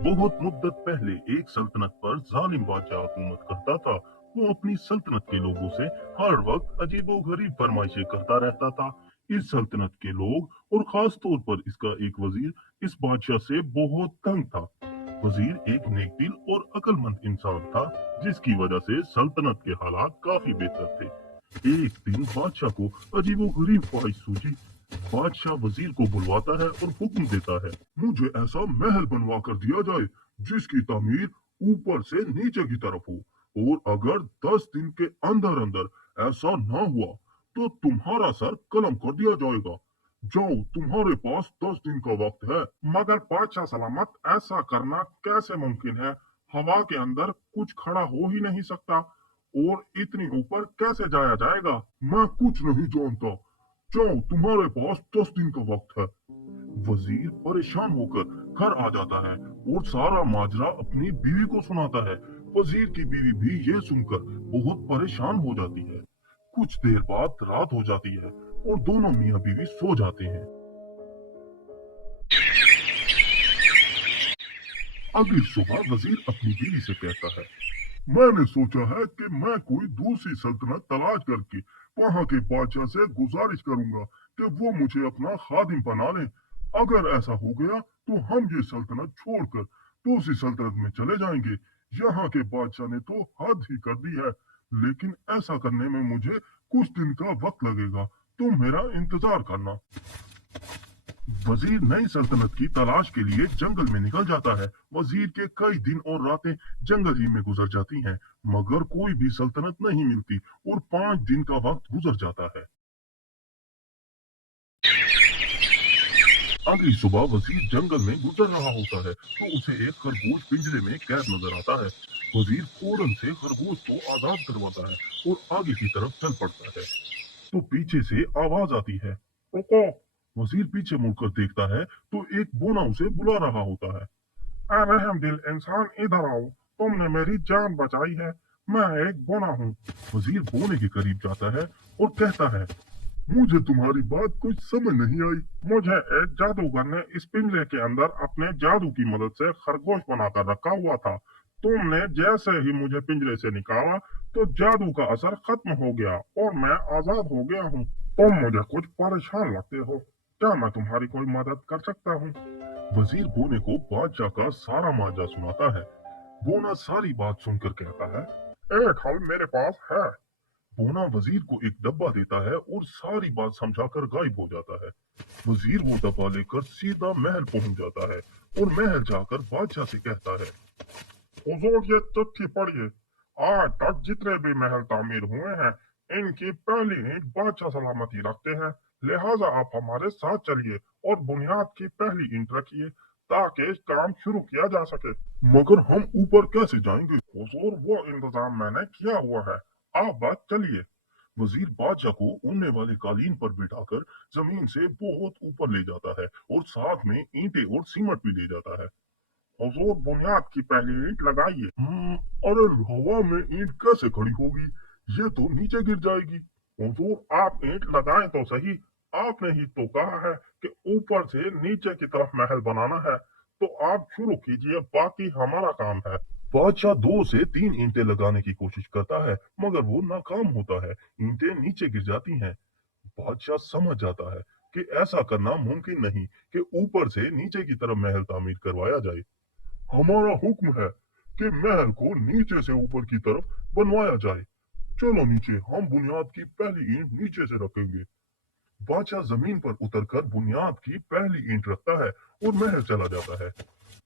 बहुत मुद्दत पहले एक सल्तनत पर जालिम बादशाह हुकूमत करता था। वो अपनी सल्तनत के लोगों से हर वक्त अजीबोगरीब फरमाइशें करता रहता था। इस सल्तनत के लोग और खास तौर पर इसका एक वजीर इस बादशाह से बहुत तंग था। वजीर एक नेक दिल और अक्लमंद इंसान था, जिसकी वजह से सल्तनत के हालात काफी बेहतर थे। एक दिन बादशाह को अजीबोगरीब ख्वाहिश सूझी। बादशाह वजीर को बुलवाता है और हुक्म देता है, मुझे ऐसा महल बनवा कर दिया जाए जिसकी तामीर ऊपर से नीचे की तरफ हो, और अगर 10 दिन के अंदर अंदर ऐसा ना हुआ तो तुम्हारा सर कलम कर दिया जाएगा। जाओ, तुम्हारे पास 10 दिन का वक्त है। मगर बादशाह सलामत, ऐसा करना कैसे मुमकिन है? हवा के अंदर कुछ खड़ा हो ही नहीं सकता, और इतनी ऊपर कैसे जाया जाएगा? मैं कुछ नहीं जानता। जाओ, तुम्हारे पास 10 दिन का वक्त है। वजीर परेशान होकर घर आ जाता है और सारा माजरा अपनी बीवी को सुनाता है। वजीर की बीवी भी ये सुनकर बहुत परेशान हो जाती है। कुछ देर बाद रात हो जाती है और दोनों मियाँ बीवी सो जाते हैं। अगली सुबह वजीर अपनी बीवी से कहता है, मैंने सोचा है कि मैं कोई दूसरी सल्तनत तलाश करके वहां के बादशाह से गुजारिश करूंगा कि वो मुझे अपना खादिम बना ले। अगर ऐसा हो गया तो हम ये सल्तनत छोड़कर दूसरी सल्तनत में चले जाएंगे। यहाँ के बादशाह ने तो हद ही कर दी है, लेकिन ऐसा करने में मुझे कुछ दिन का वक्त लगेगा। तुम मेरा इंतजार करना। वजीर नई सल्तनत की तलाश के लिए जंगल में निकल जाता है। वजीर के कई दिन और रातें जंगल ही में गुजर जाती हैं, मगर कोई भी सल्तनत नहीं मिलती और 5 दिन का वक्त गुजर जाता है। अगली सुबह वजीर जंगल में गुजर रहा होता है तो उसे एक खरगोश पिंजरे में कैद नजर आता है। वजीर फौरन से खरगोश को आजाद करवाता है और आगे की तरफ चल पड़ता है। तो पीछे से आवाज आती है, रुको। वजीर पीछे मुड़कर देखता है तो एक बूना उसे बुला रहा होता है। रहम दिल इंसान, इधर आओ, तुमने मेरी जान बचाई है। मैं एक बूना हूँ। वजीर बोने के करीब जाता है और कहता है, मुझे तुम्हारी बात कुछ समझ नहीं आई। मुझे एक जादूगर ने इस पिंजरे के अंदर अपने जादू की मदद से खरगोश बनाकर रखा हुआ था। तुमने जैसे ही मुझे पिंजरे से निकाला तो जादू का असर खत्म हो गया और मैं आजाद हो गया हूँ। तुम मुझे कुछ परेशान लगते हो। क्या मैं तुम्हारी कोई मदद कर सकता हूँ? वजीर बोने को बादशाह का सारा माजरा सुनाता है। बोना सारी बात सुनकर कहता है, एक हल मेरे पास है। बोना वजीर को एक डब्बा देता है और सारी बात समझाकर गायब हो जाता है। वजीर वो डब्बा लेकर सीधा महल पहुंच जाता है और महल जाकर बादशाह से कहता है, हुजूर, ये चिट्ठी पढ़िए। आज तक जितने भी महल तामीर हुए हैं, इनकी पहली ईंट बादशाह सलामती रखते हैं। लिहाजा आप हमारे साथ चलिए और बुनियाद की पहली ईंट रखिए ताकि काम शुरू किया जा सके। मगर हम ऊपर कैसे जाएंगे? हुजूर, वो इंतजाम मैंने किया हुआ है। आप बस चलिए। वजीर बादशाह को उड़ने वाले कालीन पर बिठाकर जमीन से बहुत ऊपर ले जाता है और साथ में ईंटें और सीमेंट भी ले जाता है। हुजूर, बुनियाद की पहली ईंट लगाइए। अरे, हवा में ईंट कैसे खड़ी होगी? ये तो नीचे गिर जाएगी। हुजूर, आप ईंट लगाएं तो सही। आपने ही तो कहा है कि ऊपर से नीचे की तरफ महल बनाना है, तो आप शुरू कीजिए, बाकी हमारा काम है। बादशाह 2 से 3 ईंटें लगाने की कोशिश करता है, मगर वो नाकाम होता है। ईंटें नीचे गिर जाती हैं। बादशाह समझ जाता है कि ऐसा करना मुमकिन नहीं कि ऊपर से नीचे की तरफ महल तामीर करवाया जाए। हमारा हुक्म है कि महल को नीचे से ऊपर की तरफ बनवाया जाए। चलो नीचे, हम बुनियाद की पहली ईंट नीचे से रखेंगे। बादशाह जमीन पर उतरकर बुनियाद की पहली ईंट रखता है और महल चला जाता है।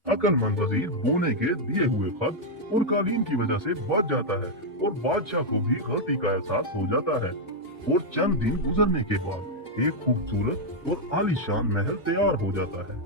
अक्लमंद वजीर बोने के दिए हुए खत और कालीन की वजह से बच जाता है और बादशाह को भी गलती का एहसास हो जाता है। और चंद दिन गुजरने के बाद एक खूबसूरत और आलीशान महल तैयार हो जाता है।